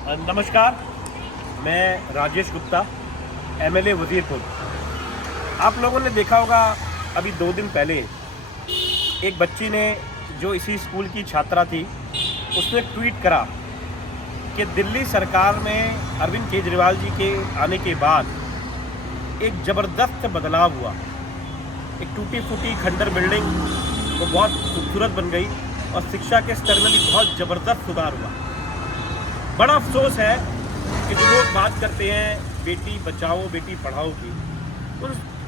नमस्कार, मैं राजेश गुप्ता, एमएलए वजीरपुर। आप लोगों ने देखा होगा अभी 2 दिन पहले एक बच्ची ने, जो इसी स्कूल की छात्रा थी, उसने ट्वीट करा कि दिल्ली सरकार में अरविंद केजरीवाल जी के आने के बाद एक ज़बरदस्त बदलाव हुआ। एक टूटी फूटी खंडर बिल्डिंग वो बहुत खूबसूरत बन गई और शिक्षा के स्तर में भी बहुत ज़बरदस्त सुधार हुआ। बड़ा अफसोस है कि जो लोग बात करते हैं बेटी बचाओ बेटी पढ़ाओ की,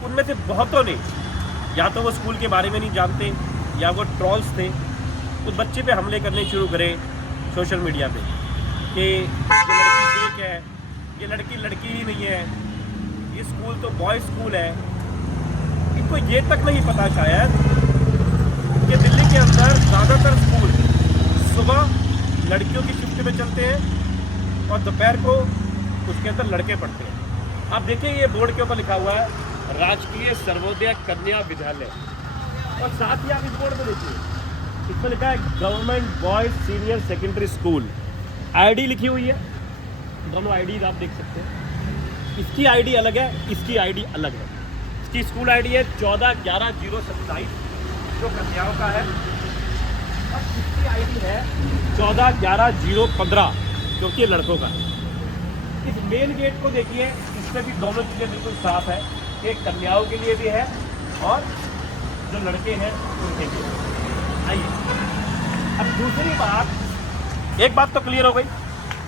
उनमें से बहुतों ने या तो वो स्कूल के बारे में नहीं जानते या वो ट्रॉल्स थे, उस बच्चे पे हमले करने शुरू करे सोशल मीडिया पे कि ये लड़की फेक है, ये लड़की लड़की ही नहीं है, ये स्कूल तो बॉयज़ स्कूल है। इनको ये तक नहीं पता शायद कि दिल्ली के अंदर ज़्यादातर स्कूल सुबह लड़कियों की शिफ्ट में चलते हैं और दोपहर को उसके अंदर लड़के पढ़ते हैं। आप देखिए, ये बोर्ड के ऊपर लिखा हुआ है राजकीय सर्वोदय कन्या विद्यालय, और साथ ही आप इस बोर्ड पे देखिए, इसमें लिखा है government boys senior secondary school. ID लिखी हुई है, दोनों आईडी आप देख सकते हैं। इसकी आईडी अलग है, इसकी आईडी अलग है। इसकी स्कूल आईडी है 14-11-027 जो कन्याओं का है, और इसकी आईडी है 14-11-015 जो कि लड़कों का है। इस मेन गेट को देखिए, इसमें भी दोनों चीज़ें बिल्कुल साफ है, एक कन्याओं के लिए भी है और जो लड़के हैं उनके लिए। आइए, अब दूसरी बात, एक बात तो क्लियर हो गई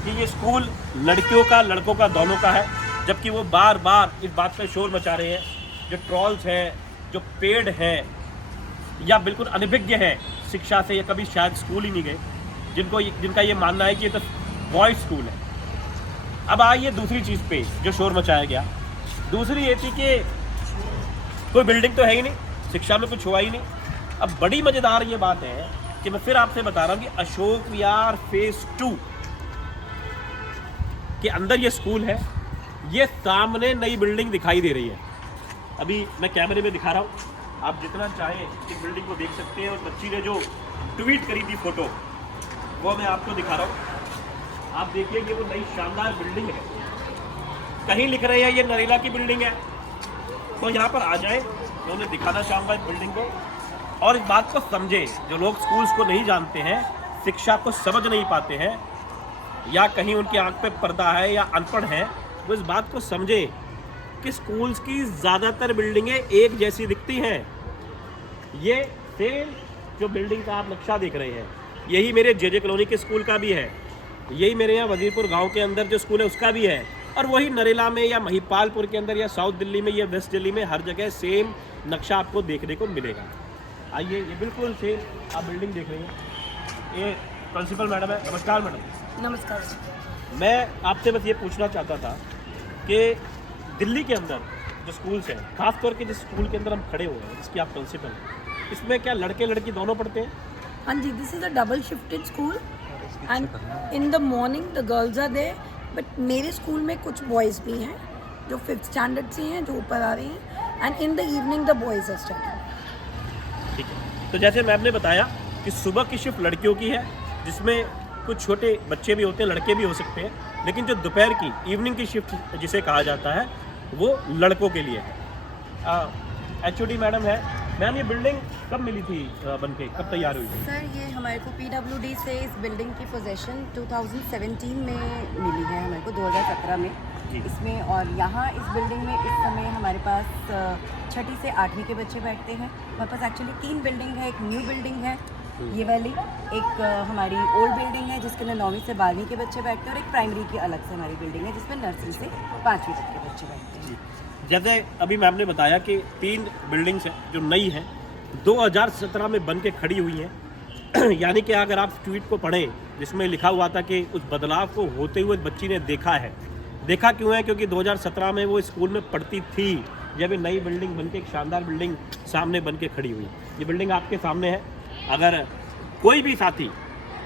कि ये स्कूल लड़कियों का लड़कों का दोनों का है, जबकि वो बार बार इस बात पे शोर मचा रहे हैं। जो ट्रॉल्स हैं, जो पेड हैं या बिल्कुल अनभिज्ञ हैं शिक्षा से, या कभी शायद स्कूल ही नहीं गए, जिनका ये मानना है कि ये तो बॉयज़ स्कूल है। अब आइए दूसरी चीज़ पे जो शोर मचाया गया। दूसरी ये थी कि कोई बिल्डिंग तो है ही नहीं, शिक्षा में कुछ हुआ ही नहीं। अब बड़ी मज़ेदार ये बात है कि मैं फिर आपसे बता रहा हूँ कि अशोक विहार फेज़ 2 के अंदर ये स्कूल है। ये सामने नई बिल्डिंग दिखाई दे रही है, अभी मैं कैमरे में दिखा रहा हूँ, आप जितना चाहें इस बिल्डिंग को देख सकते हैं। और बच्ची ने जो ट्वीट करी थी फ़ोटो, वो मैं आपको दिखा रहा हूँ। आप देखिए कि वो नई शानदार बिल्डिंग है। कहीं लिख रहे हैं ये नरेला की बिल्डिंग है, तो यहाँ पर आ जाए, मैं उन्हें दिखाना चाहूँगा इस बिल्डिंग को, और इस बात को समझे। जो लोग स्कूल्स को नहीं जानते हैं, शिक्षा को समझ नहीं पाते हैं, या कहीं उनकी आंख पे पर्दा है या अनपढ़ हैं, वो इस बात को समझे कि स्कूल्स की ज़्यादातर बिल्डिंगें एक जैसी दिखती हैं। ये सेम जो बिल्डिंग का आप नक्शा देख रहे हैं, यही मेरे जेजे कॉलोनी के स्कूल का भी है, यही मेरे यहाँ वजीरपुर गांव के अंदर जो स्कूल है उसका भी है, और वही नरेला में या महिपालपुर के अंदर या साउथ दिल्ली में या वेस्ट दिल्ली में हर जगह सेम नक्शा आपको देखने को मिलेगा। आइए, ये बिल्कुल सेम आप बिल्डिंग देख रहे हैं। ये प्रिंसिपल मैडम है। नमस्कार मैडम। नमस्कार। मैं आपसे बस ये पूछना चाहता था कि दिल्ली के अंदर जो स्कूल्स हैं, खास तौर के जिस स्कूल के अंदर हम खड़े हुए हैं, जिसकी आप प्रिंसिपल हैं, इसमें क्या लड़के लड़की दोनों पढ़ते हैं? हाँ जी, this is a double shifted school and in the morning the girls are there, but मेरे स्कूल में कुछ बॉयज़ भी हैं जो 5th स्टैंडर्ड से हैं, जो ऊपर आ रहे हैं, and in the evening the boys are studying. ठीक है, तो जैसे मैम ने बताया कि सुबह की शिफ्ट लड़कियों की है, जिसमें कुछ छोटे बच्चे भी होते हैं, लड़के भी हो सकते हैं, लेकिन जो दोपहर की इवनिंग की शिफ्ट जिसे कहा जाता है वो लड़कों के लिए है। HOD मैडम है। मैम, ये बिल्डिंग कब मिली थी बनके, कब तैयार हुई थी? सर, ये हमारे को PWD से इस बिल्डिंग की पोजेशन 2017 में मिली है, हमारे को 2017 में जी। इसमें। और यहाँ इस बिल्डिंग में इस समय हमारे पास 6ठी से 8वीं के बच्चे बैठते हैं। हमारे पास एक्चुअली 3 बिल्डिंग है, एक न्यू बिल्डिंग है ये वाली, एक हमारी ओल्ड बिल्डिंग है जिसके अंदर 9वीं से 12वीं के बच्चे बैठते हैं, और एक प्राइमरी की अलग से हमारी बिल्डिंग है जिसमें नर्सरी से 5वीं तक के बच्चे बैठते हैं। जैसे अभी मैम ने बताया कि 3 बिल्डिंग्स हैं जो नई हैं, 2017 में बन के खड़ी हुई हैं। यानी कि अगर आप ट्वीट को पढ़ें जिसमें लिखा हुआ था कि उस बदलाव को होते हुए बच्ची ने देखा है। देखा क्यों है? क्योंकि 2017 में वो स्कूल में पढ़ती थी, जब ये नई बिल्डिंग बन के, एक शानदार बिल्डिंग सामने बन के खड़ी हुई। ये बिल्डिंग आपके सामने है। अगर कोई भी साथी,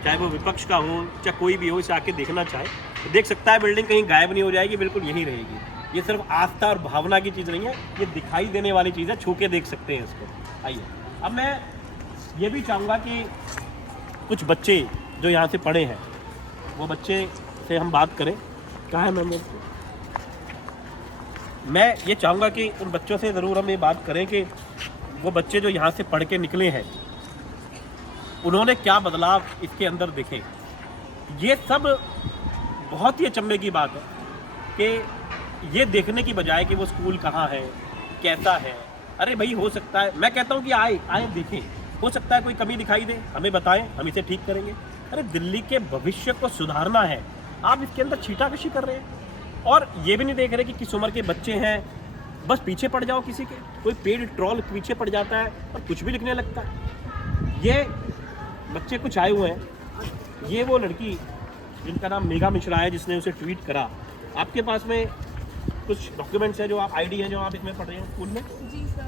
चाहे वो विपक्ष का हो चाहे कोई भी हो, इसे आके देखना चाहे तो देख सकता है। बिल्डिंग कहीं गायब नहीं हो जाएगी, बिल्कुल यहीं रहेगी। ये सिर्फ आस्था और भावना की चीज़ नहीं है, ये दिखाई देने वाली चीज़ है, छू के देख सकते हैं इसको। आइए, अब मैं ये भी चाहूँगा कि कुछ बच्चे जो यहाँ से पढ़े हैं, वो बच्चे से हम बात करें, कहाँ है मैम? मैं ये चाहूँगा कि उन बच्चों से ज़रूर हम ये बात करें कि वो बच्चे जो यहाँ से पढ़ के निकले हैं उन्होंने क्या बदलाव इसके अंदर देखे। ये सब बहुत ही अचंभे की बात है कि ये देखने की बजाय कि वो स्कूल कहाँ है, कैसा है। अरे भाई, हो सकता है, मैं कहता हूँ कि आए देखें, हो सकता है कोई कमी दिखाई दे, हमें बताएं, हम इसे ठीक करेंगे। अरे दिल्ली के भविष्य को सुधारना है, आप इसके अंदर छीटाकशी कर रहे हैं और ये भी नहीं देख रहे कि किस उम्र के बच्चे हैं, बस पीछे पड़ जाओ किसी के। कोई पेड ट्रॉल पीछे पड़ जाता है और कुछ भी लिखने लगता है। ये बच्चे कुछ आए हुए हैं, ये वो लड़की जिनका नाम मेघा मिश्रा है जिसने उसे ट्वीट करा। आपके पास में कुछ डॉक्यूमेंट्स है जो आप आईडी है जो आप इसमें पढ़ रहे हैं स्कूल में? जी सर,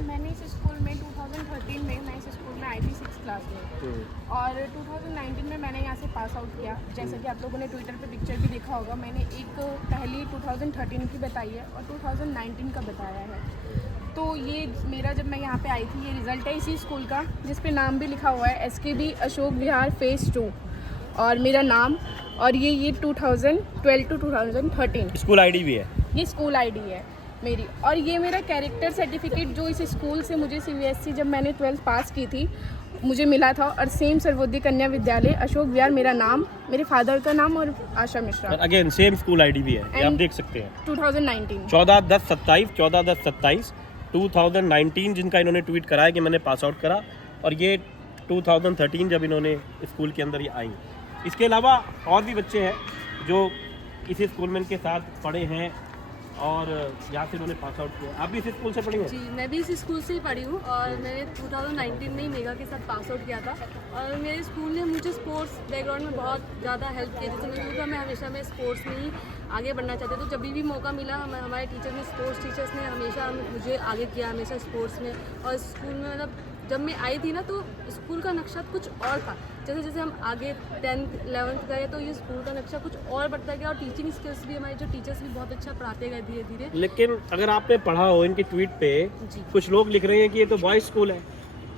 मैंने इस स्कूल में 2013 में मैं इस स्कूल में आई थी 6th क्लास में और 2019 में मैंने यहाँ से पास आउट किया। जैसा कि आप लोगों ने ट्विटर पे पिक्चर भी देखा होगा, मैंने एक पहली 2013 की बताई है और 2019 का बताया है। तो ये मेरा जब मैं यहाँ पे आई थी, ये रिज़ल्ट है इसी स्कूल का जिस पे नाम भी लिखा हुआ है SKB अशोक विहार फेज़ 2 और मेरा नाम, और ये 2012 to 2013 स्कूल आईडी भी है, ये स्कूल आईडी है मेरी। और ये मेरा कैरेक्टर सर्टिफिकेट जो इस स्कूल से मुझे CBSE जब मैंने 12th पास की थी मुझे मिला था, और सेम सर्वोदय कन्या विद्यालय अशोक विहार मेरा नाम, मेरे फादर का नाम और Asha Mishra. Again same school ID भी है, ये आप देख सकते हैं। 2019 14/10/27 2019 जिनका इन्होंने ट्वीट करा है कि मैंने पास आउट करा, और ये 2013 जब इन्होंने स्कूल के अंदर ये आई। इसके अलावा और भी बच्चे हैं जो इसी स्कूल में इनके साथ पढ़े हैं और यहाँ से इन्होंने पास आउट किया। आप भी इसी स्कूल से पढ़ी हैं? जी, मैं भी इसी स्कूल से ही पढ़ी हूँ और मैंने 2019 में ही मेगा के साथ पास आउट किया था। और मेरे स्कूल ने मुझे स्पोर्ट्स बैकग्राउंड में बहुत ज़्यादा हेल्प की। जैसे मैंने कहा, मैं हमेशा मैं स्पोर्ट्स में ही आगे बढ़ना चाहती, तो जब भी मौका मिला हमारे टीचर ने, स्पोर्ट्स टीचर्स ने हमेशा मुझे आगे किया, हमेशा स्पोर्ट्स में। और स्कूल में मतलब जब मैं आई थी ना तो स्कूल का नक्शा कुछ और था। जैसे जैसे हम आगे 10th 11th गए तो ये स्कूल का नक्शा कुछ और बढ़ता गया, और टीचिंग स्किल्स भी हमारे जो टीचर्स भी बहुत अच्छा पढ़ाते गए धीरे धीरे। लेकिन अगर आपने पढ़ा हो इनके ट्वीट पे, कुछ लोग लिख रहे हैं कि ये तो बॉयज स्कूल है,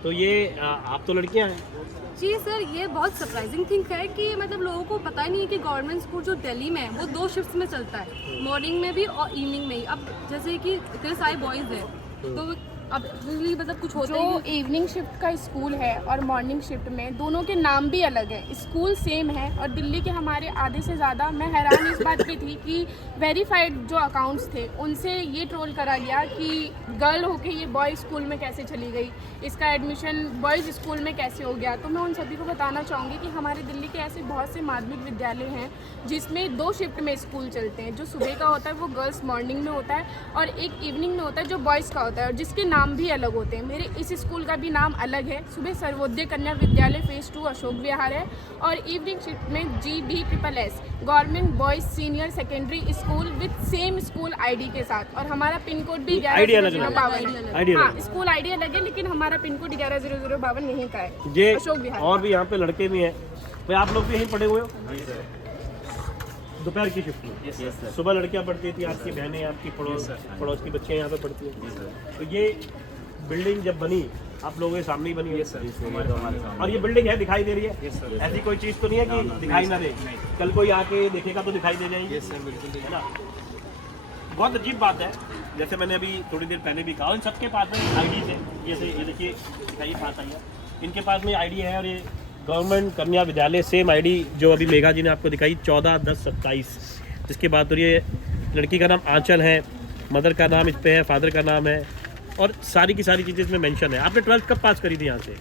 तो ये आप तो लड़कियां हैं। जी सर, ये बहुत सरप्राइजिंग थिंग है कि मतलब लोगों को पता ही नहीं है कि गवर्नमेंट स्कूल जो दिल्ली में है वो 2 शिफ्ट्स में चलता है, मॉर्निंग में भी और इवनिंग में ही। अब जैसे कि इतने सारे बॉयज़ हैं तो अब मतलब कुछ होता जो ही इवनिंग शिफ्ट का स्कूल है और मॉर्निंग शिफ्ट में दोनों के नाम भी अलग हैं, स्कूल सेम है। और दिल्ली के हमारे आधे से ज़्यादा, मैं हैरान इस बात पे थी कि वेरीफाइड जो अकाउंट्स थे उनसे ये ट्रोल करा गया कि गर्ल होके ये बॉयज़ स्कूल में कैसे चली गई, इसका एडमिशन बॉयज़ स्कूल में कैसे हो गया। तो मैं उन सभी को बताना चाहूँगी कि हमारे दिल्ली के ऐसे बहुत से माध्यमिक विद्यालय हैं जिसमें 2 शिफ्ट में स्कूल चलते हैं। जो सुबह का होता है वो गर्ल्स मॉर्निंग में होता है, और एक इवनिंग में होता है जो बॉयज़ का होता है, और जिसके नाम भी अलग होते हैं। मेरे इस स्कूल का भी नाम अलग है, सुबह सर्वोदय कन्या विद्यालय फेज़ 2 अशोक विहार है, और इवनिंग शिफ्ट में GBSS government boys senior secondary school with same school ID के साथ। और हमारा पिन कोड भी 110052। हाँ, स्कूल आईडी अलग है लेकिन हमारा पिन कोड 110052 यहीं का है, ये अशोक विहार। और भी यहाँ पे लड़के भी हैं। भाई आप लोग भी यहीं पढ़े हुए हो? दोपहर की शिफ्ट में? सुबह लड़कियाँ पढ़ती थी, आपकी बहनें, आपकी पड़ोस की बच्चियाँ यहाँ पे पढ़ती हैं। तो ये बिल्डिंग जब बनी आप लोगों के सामने ही बनी है, और ये बिल्डिंग है, दिखाई दे रही है। ऐसी कोई चीज़ तो नहीं है कि दिखाई ना दे, कल कोई आके देखेगा तो दिखाई दे जाएगी, है ना? बहुत अजीब बात है। जैसे मैंने अभी थोड़ी देर पहले भी कहा, इन सबके पास में आईडी है। जैसे ये देखिए, दिखाइए पास आई है, इनके पास में आईडी है, और ये गवर्नमेंट कन्या विद्यालय सेम आईडी जो अभी मेघा जी ने आपको दिखाई 14/10/27। जिसके बाद तो ये लड़की का नाम आंचल है, मदर का नाम इस पे है, फादर का नाम है, और सारी की सारी चीज़ें इसमें मेंशन है। आपने 12th कब पास करी थी यहाँ से?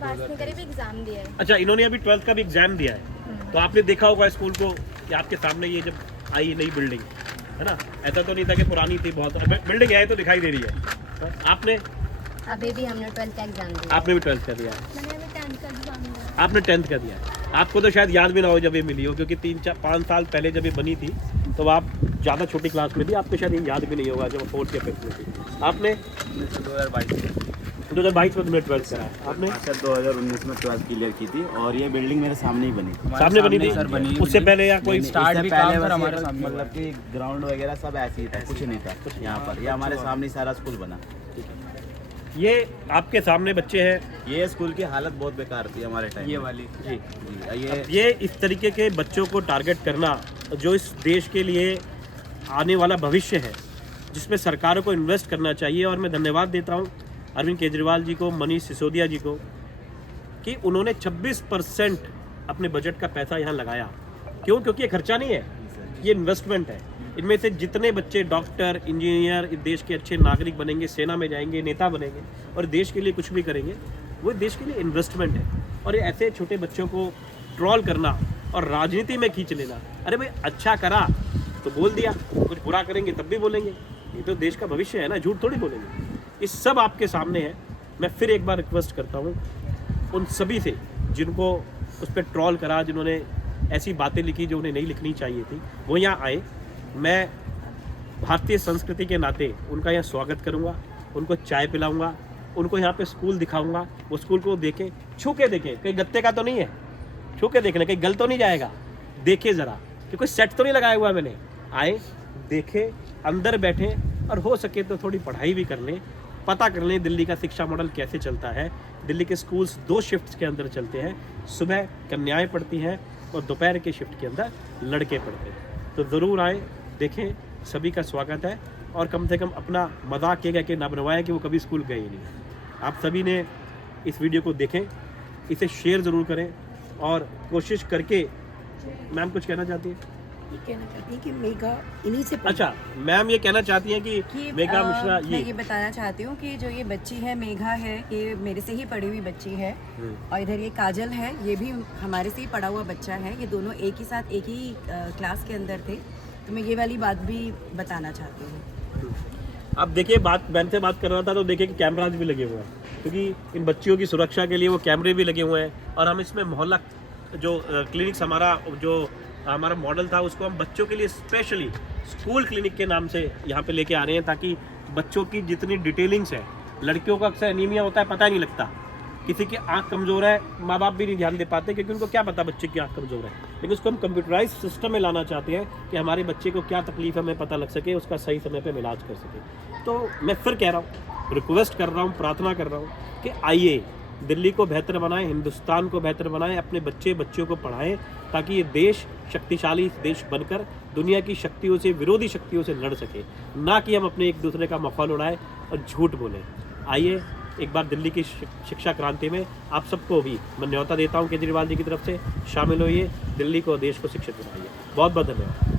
पास नहीं करी, एग्जाम दिया है। अच्छा, इन्होंने अभी 12th का भी एग्जाम दिया है। तो आपने देखा होगा स्कूल को कि आपके सामने ये जब आई नई बिल्डिंग, है ना? ऐसा तो नहीं था कि पुरानी थी बहुत, बिल्डिंग है तो दिखाई दे रही है। आपने अभी भी हमने 12th का एग्जाम दिया। आपने भी 12th का दिया है? मैंने अभी 10th का एग्जाम दिया। आपने 10th का दिया है। आपको तो शायद याद भी ना हो जब ये मिली हो, क्योंकि 3-4-5 साल पहले जब ये बनी थी तो आप ज़्यादा छोटी क्लास में थी, आपको शायद ये याद भी नहीं होगा जब 4th या 5th में थी। आपने 2022 में तुमने 12th करा है। आपने 2019 में 12th क्लियर की थी, और ये बिल्डिंग मेरे सामने ही बनी। सामने बनी थी? उससे पहले या कोई स्टार्ट भी पहले सर हमारे सामने, मतलब कि ग्राउंड वगैरह सब ऐसे ही था, कुछ नहीं था यहाँ पर। ये हमारे सामने ही सारा स्कूल बना। ये आपके सामने बच्चे हैं, ये स्कूल की हालत बहुत बेकार थी हमारे टाइम। ये वाली जी। जी, ये ये इस तरीके के बच्चों को टारगेट करना जो इस देश के लिए आने वाला भविष्य है, जिसमें सरकारों को इन्वेस्ट करना चाहिए। और मैं धन्यवाद देता हूँ अरविंद केजरीवाल जी को, मनीष सिसोदिया जी को, कि उन्होंने 26% अपने बजट का पैसा यहाँ लगाया। क्यों? क्योंकि ये खर्चा नहीं है, ये इन्वेस्टमेंट है। इनमें से जितने बच्चे डॉक्टर, इंजीनियर, इस देश के अच्छे नागरिक बनेंगे, सेना में जाएंगे, नेता बनेंगे और देश के लिए कुछ भी करेंगे, वो देश के लिए इन्वेस्टमेंट है। और ये ऐसे छोटे बच्चों को ट्रोल करना और राजनीति में खींच लेना, अरे भाई अच्छा करा तो बोल दिया, कुछ बुरा करेंगे तब भी बोलेंगे, ये तो देश का भविष्य है ना, झूठ थोड़ी बोलेंगे। ये सब आपके सामने है। मैं फिर एक बार रिक्वेस्ट करता हूँ उन सभी से जिनको उस पर ट्रोल करा, जिन्होंने ऐसी बातें लिखी जो उन्हें नहीं लिखनी चाहिए थी, वो यहाँ आए। मैं भारतीय संस्कृति के नाते उनका यहाँ स्वागत करूँगा, उनको चाय पिलाऊँगा, उनको यहाँ पे स्कूल दिखाऊँगा। वो स्कूल को देखें, छू के देखें, कहीं गत्ते का तो नहीं है, छू के देखना, कहीं गल तो नहीं जाएगा, देखे ज़रा कि कोई सेट तो नहीं लगाया हुआ मैंने। आए, देखे, अंदर बैठे और हो सके तो थोड़ी पढ़ाई भी कर लें, पता कर लें दिल्ली का शिक्षा मॉडल कैसे चलता है। दिल्ली के स्कूल्स 2 शिफ्ट्स के अंदर चलते हैं, सुबह कन्याएं पढ़ती हैं और दोपहर के शिफ्ट के अंदर लड़के पढ़ते हैं। तो ज़रूर आएँ, देखें, सभी का स्वागत है। और कम से कम अपना मजाक ये कह के ना बनवाएं कि वो कभी स्कूल गए ही नहीं। आप सभी ने इस वीडियो को देखें, इसे शेयर ज़रूर करें और कोशिश करके। मैम कुछ कहना चाहती हैं? ये कहना चाहती है कि मेघा इन्हीं से पढ़ी। अच्छा, मैम ये कहना चाहती हैं कि मेघा मिश्रा मैं ये बताना चाहती हूँ कि जो ये बच्ची है मेघा है, ये मेरे से ही पढ़ी हुई बच्ची है। और इधर ये काजल है, ये भी हमारे से ही पढ़ा हुआ बच्चा है। ये दोनों एक ही साथ एक ही क्लास के अंदर थे। तो मैं ये वाली बात भी बताना चाहती हूँ। अब देखिए, मैम से बात कर रहा था तो देखिए कि कैमराज भी लगे हुए हैं, क्योंकि इन बच्चियों की सुरक्षा के लिए वो कैमरे भी लगे हुए हैं। और हम इसमें मोहल्ला जो क्लिनिक्स हमारा मॉडल था, उसको हम बच्चों के लिए स्पेशली स्कूल क्लिनिक के नाम से यहाँ पे लेके आ रहे हैं, ताकि बच्चों की जितनी डिटेलिंग्स है, लड़कियों का अक्सर एनीमिया होता है, पता ही नहीं लगता, किसी की आंख कमज़ोर है, माँ बाप भी नहीं ध्यान दे पाते क्योंकि उनको क्या पता बच्चे की आंख कमज़ोर है। लेकिन उसको हम कंप्यूटराइज सिस्टम में लाना चाहते हैं कि हमारे बच्चे को क्या तकलीफ है, हमें पता लग सके, उसका सही समय पर इलाज कर सके। तो मैं फिर कह रहा हूँ, रिक्वेस्ट कर रहा हूँ, प्रार्थना कर रहा हूँ कि आइए, दिल्ली को बेहतर बनाएं, हिंदुस्तान को बेहतर बनाएं, अपने बच्चों को पढ़ाएं, ताकि ये देश शक्तिशाली देश बनकर दुनिया की शक्तियों से, विरोधी शक्तियों से लड़ सके, ना कि हम अपने एक दूसरे का मखौल उड़ाएं और झूठ बोलें। आइए, एक बार दिल्ली की शिक्षा क्रांति में आप सबको भी मैं न्योता देता हूं केजरीवाल जी की तरफ से, शामिल होइए, दिल्ली को, देश को शिक्षित बनाइए। बहुत बहुत धन्यवाद।